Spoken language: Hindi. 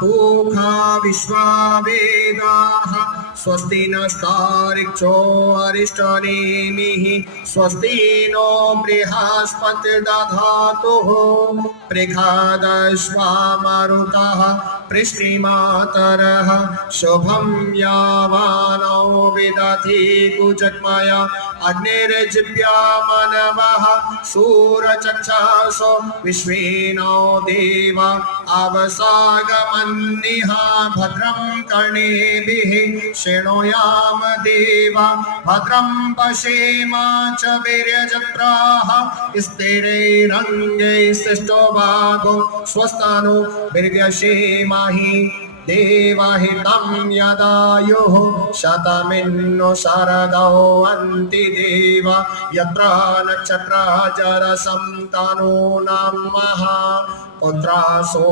पूखा विश्वावेदाः स्वस्ति नस्तार्क्ष्यो अरिष्टनेमिः स्वस्ति नो बृहस्पतिर्दधातुः पृषदश्वा मरुतः पृष्टिमातरः शुभं यावानो विदधि कुजग्मय अग्निर्जिव्यामनवः सूरचक्षासो विश्वेनो देव अवसागमन्निः भद्रं कर्णेभिः शृणुयाम देव भद्रं पश्येम च वीर्यजत्राः स्थिरैरङ्गैस्थिष्टो वागो स्वस्तानो वीर्यसेमहि देवहितं यदायुः शतमिन्नो शरदो अन्ति देव यत्र नक्षत्राजरसं तनूनां महा पुत्रासो